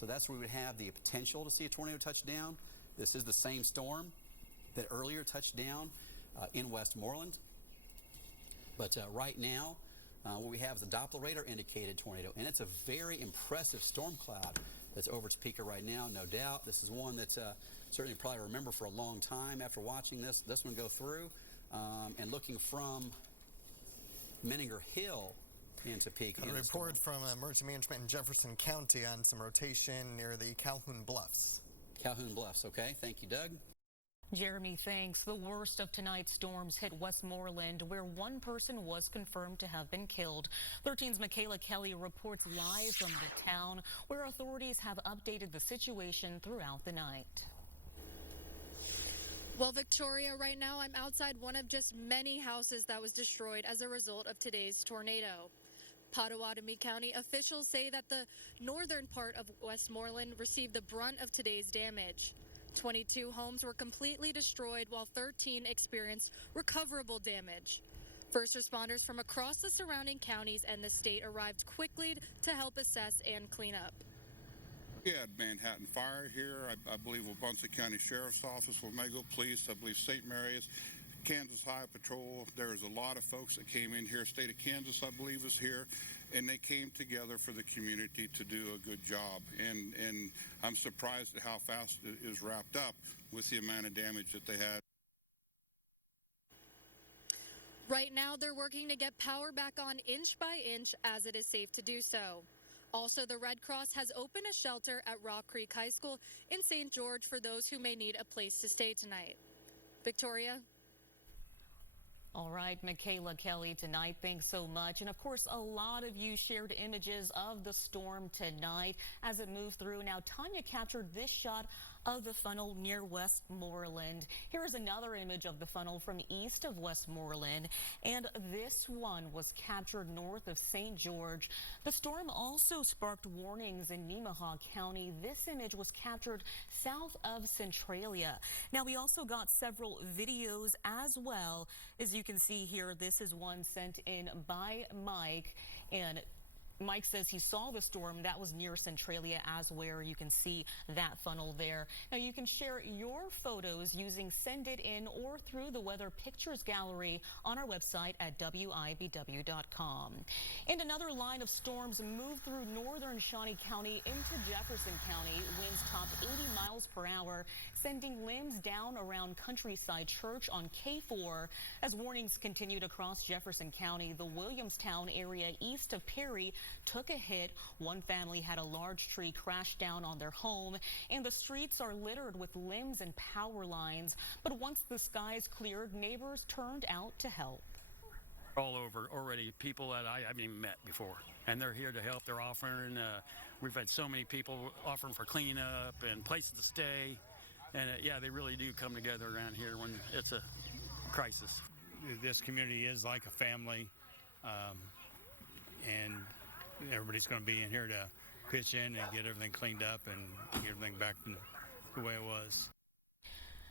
So that's where we would have the potential to see a tornado touch down. This is the same storm that earlier touched down in Westmoreland. But right now, what we have is a Doppler radar indicated tornado, and it's a very impressive storm cloud that's over Topeka right now, no doubt. This is one that certainly probably remember for a long time after watching this one go through. And looking from Menninger Hill in Topeka. A report from Emergency Management in Jefferson County on some rotation near the Calhoun Bluffs. Calhoun Bluffs, okay. Thank you, Doug. Jeremy, thanks. The worst of tonight's storms hit Westmoreland, where one person was confirmed to have been killed. 13's Michaela Kelly reports live from the town, where authorities have updated the situation throughout the night. Well, Victoria, right now I'm outside one of just many houses that was destroyed as a result of today's tornado. Pottawatomie County officials say that the northern part of Westmoreland received the brunt of today's damage. 22 homes were completely destroyed, while 13 experienced recoverable damage. First responders from across the surrounding counties and the state arrived quickly to help assess and clean up. We had Manhattan Fire here, I believe Wabunsee County Sheriff's Office, Wamego Police, I believe St. Mary's, Kansas Highway Patrol. There's a lot of folks that came in here. State of Kansas, I believe, is here, and they came together for the community to do a good job. And I'm surprised at how fast it is wrapped up with the amount of damage that they had. Right now, they're working to get power back on inch by inch as it is safe to do so. Also, the Red Cross has opened a shelter at Rock Creek High School in St. George for those who may need a place to stay tonight. Victoria? All right, Michaela Kelly tonight, thanks so much. And of course, a lot of you shared images of the storm tonight as it moved through. Now, Tanya captured this shot of the funnel near Westmoreland. Here is another image of the funnel from east of Westmoreland, and this one was captured north of St. George. The storm also sparked warnings in Nemaha County. This image was captured south of Centralia. Now, we also got several videos as well. As you can see here, this is one sent in by Mike, and Mike says he saw the storm that was near Centralia, as where you can see that funnel there. Now, you can share your photos using Send It In or through the Weather Pictures Gallery on our website at WIBW.com. And another line of storms moved through northern Shawnee County into Jefferson County. Winds topped 80 miles per hour, sending limbs down around Countryside Church on K4. As warnings continued across Jefferson County, the Williamstown area east of Perry took a hit. One family had a large tree crash down on their home, and the streets are littered with limbs and power lines. But once the skies cleared, neighbors turned out to help. All over already, people that I haven't even met before, and they're here to help. They're offering, we've had so many people offering for cleanup and places to stay, and yeah, they really do come together around here when it's a crisis. This community is like a family, and everybody's going to be in here to pitch in and get everything cleaned up and get everything back to the way it was.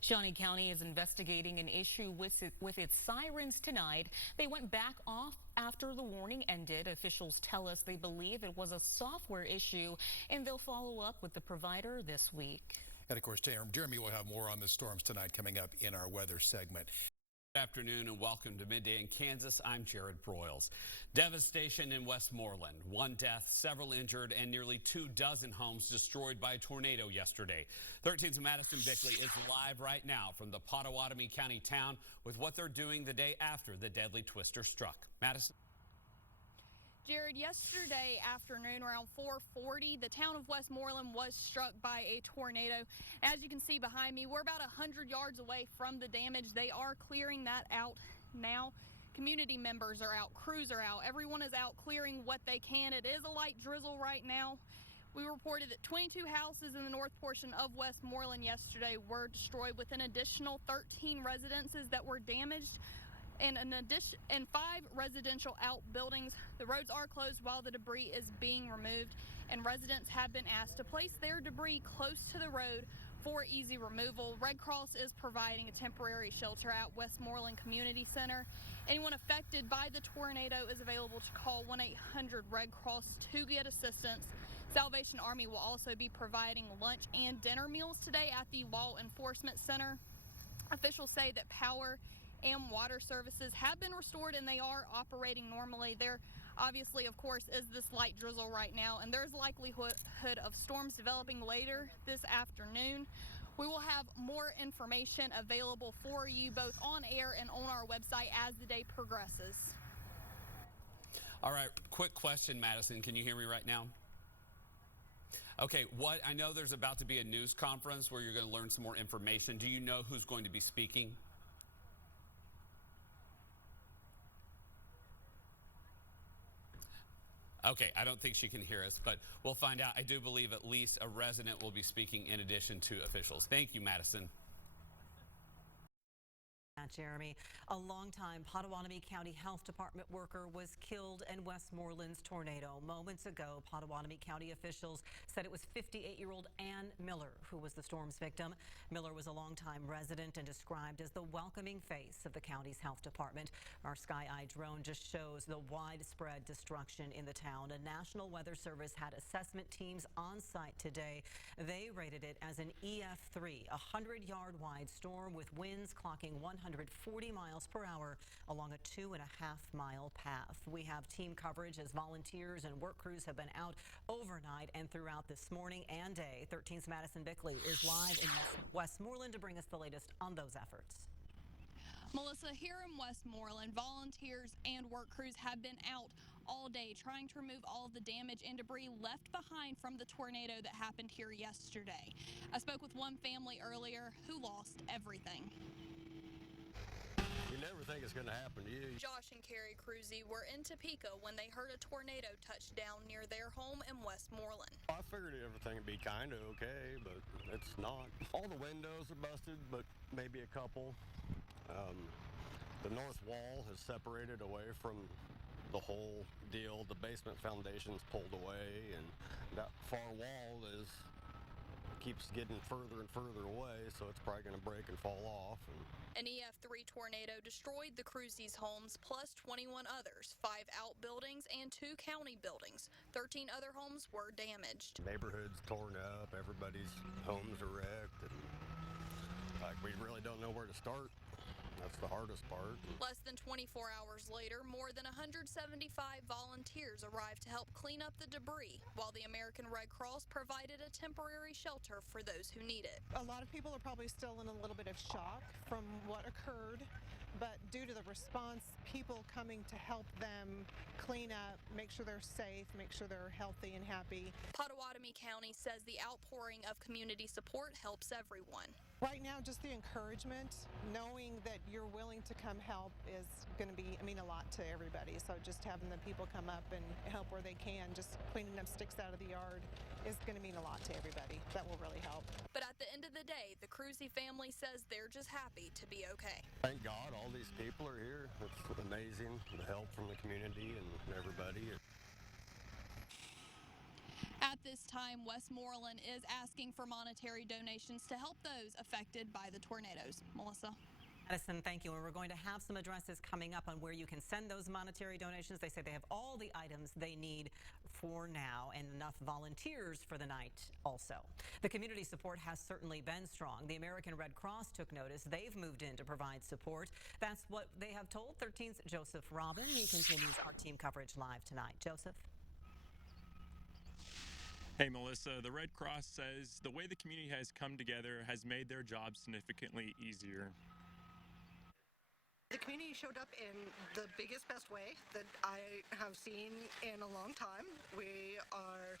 Shawnee County is investigating an issue with its sirens tonight. They went back off after the warning ended. Officials tell us they believe it was a software issue, and they'll follow up with the provider this week. And of course, Jeremy will have more on the storms tonight coming up in our weather segment. Good afternoon and welcome to Midday in Kansas. I'm Jared Broyles. Devastation in Westmoreland. One death, several injured, and nearly 24 homes destroyed by a tornado yesterday. 13's Madison Bickley is live right now from the Pottawatomie County town with what they're doing the day after the deadly twister struck. Madison. Jared, yesterday afternoon around 4:40, the town of Westmoreland was struck by a tornado. As you can see behind me, we're about 100 yards away from the damage. They are clearing that out now. Community members are out, crews are out, everyone is out clearing what they can. It is a light drizzle right now. We reported that 22 houses in the north portion of Westmoreland yesterday were destroyed, with an additional 13 residences that were damaged, and 5 residential outbuildings. The roads are closed while the debris is being removed, and residents have been asked to place their debris close to the road for easy removal. Red Cross is providing a temporary shelter at Westmoreland Community Center. Anyone affected by the tornado is available to call 1-800-RED-CROSS to get assistance. Salvation Army will also be providing lunch and dinner meals today at the Law Enforcement Center. Officials say that power and water services have been restored and they are operating normally. There obviously, of course, is this light drizzle right now, and there's likelihood of storms developing later this afternoon. We will have more information available for you both on air and on our website as the day progresses. All right, quick question, Madison. Can you hear me right now? Okay, I know there's about to be a news conference where you're going to learn some more information. Do you know who's going to be speaking? Okay, I don't think she can hear us, but we'll find out. I do believe at least a resident will be speaking in addition to officials. Thank you, Madison. Jeremy, a longtime Potawatomi County Health Department worker was killed in Westmoreland's tornado. Moments ago, Potawatomi County officials said it was 58-year-old Ann Miller who was the storm's victim. Miller was a longtime resident and described as the welcoming face of the county's health department. Our Sky Eye drone just shows the widespread destruction in the town. A National Weather Service had assessment teams on site today. They rated it as an EF3, a 100-yard wide storm with winds clocking 140 miles per hour along a 2.5-mile path. We have team coverage as volunteers and work crews have been out overnight and throughout this morning and day. 13's Madison Bickley is live in Westmoreland to bring us the latest on those efforts. Melissa, here in Westmoreland, volunteers and work crews have been out all day trying to remove all of the damage and debris left behind from the tornado that happened here yesterday. I spoke with one family earlier who lost everything. You never think it's going to happen to you. Josh and Carrie Cruzy were in Topeka when they heard a tornado touch down near their home in Westmoreland. I figured everything would be kind of okay, but it's not. All the windows are busted, but maybe a couple. The north wall has separated away from the whole deal. The basement foundation's pulled away, and that far wall keeps getting further and further away, so it's probably going to break and fall off. An EF3 tornado destroyed the Cruzy's homes plus 21 others, 5 outbuildings and 2 county buildings. 13 other homes were damaged. Neighborhoods torn up, everybody's homes are wrecked, and we really don't know where to start. That's the hardest part. Less than 24 hours later, more than 175 volunteers arrived to help clean up the debris, while the American Red Cross provided a temporary shelter for those who need it. A lot of people are probably still in a little bit of shock from what occurred, but due to the response, people coming to help them clean up, make sure they're safe, make sure they're healthy and happy. Potawatomi County says the outpouring of community support helps everyone. Right now, just the encouragement, knowing that you're willing to come help is going to mean a lot to everybody. So just having the people come up and help where they can, just cleaning up sticks out of the yard is going to mean a lot to everybody. That will really help. But at the end of the day, the Cruzy family says they're just happy to be okay. Thank God all these people are here. It's amazing, the help from the community and everybody. At this time, Westmoreland is asking for monetary donations to help those affected by the tornadoes. Melissa. Madison, thank you. And we're going to have some addresses coming up on where you can send those monetary donations. They say they have all the items they need for now and enough volunteers for the night also. The community support has certainly been strong. The American Red Cross took notice. They've moved in to provide support. That's what they have told 13's Joseph Robin. He continues our team coverage live tonight. Joseph. Hey, Melissa, the Red Cross says the way the community has come together has made their job significantly easier. The community showed up in the biggest, best way that I have seen in a long time. We are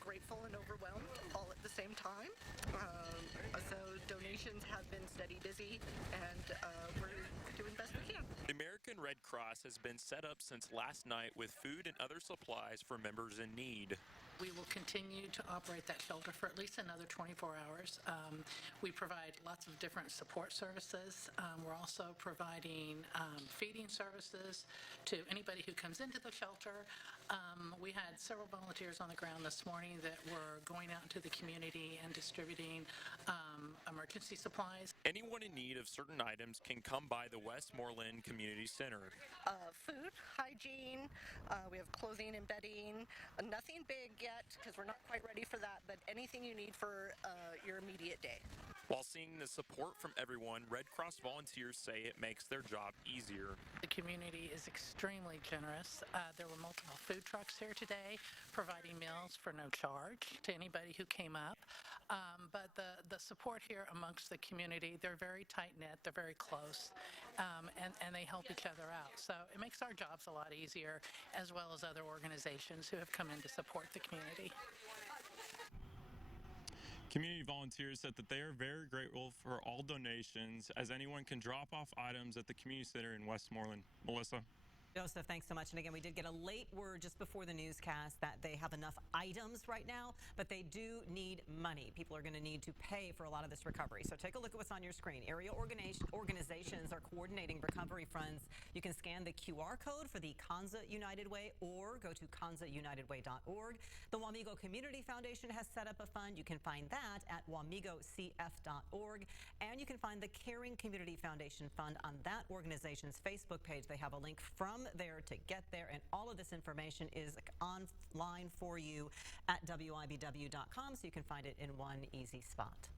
grateful and overwhelmed all at the same time. So donations have been steady busy, and we're doing the best we can. The American Red Cross has been set up since last night with food and other supplies for members in need. We will continue to operate that shelter for at least another 24 hours. We provide lots of different support services. We're also providing feeding services to anybody who comes into the shelter. We had several volunteers on the ground this morning that were going out into the community and distributing emergency supplies. Anyone in need of certain items can come by the Westmoreland Community Center. Food, hygiene, we have clothing and bedding. Nothing big yet because we're not quite ready for that, but anything you need for your immediate day. While seeing the support from everyone, Red Cross volunteers say it makes their job easier. The community is extremely generous. There were multiple food trucks here today providing meals for no charge to anybody who came up. But the support here amongst the community, they're very tight-knit, they're very close, and they help each other out. So it makes our jobs a lot easier, as well as other organizations who have come in to support the community. Community volunteers said that they are very grateful for all donations, as anyone can drop off items at the community center in Westmoreland. Melissa? Joseph, thanks so much. And again, we did get a late word just before the newscast that they have enough items right now, but they do need money. People are going to need to pay for a lot of this recovery. So take a look at what's on your screen. Area organizations are coordinating recovery funds. You can scan the QR code for the Kanza United Way or go to kanzaunitedway.org. The Wamego Community Foundation has set up a fund. You can find that at wamegocf.org. And you can find the Caring Community Foundation Fund on that organization's Facebook page. They have a link from there to get there, and all of this information is online for you at wibw.com, so you can find it in one easy spot.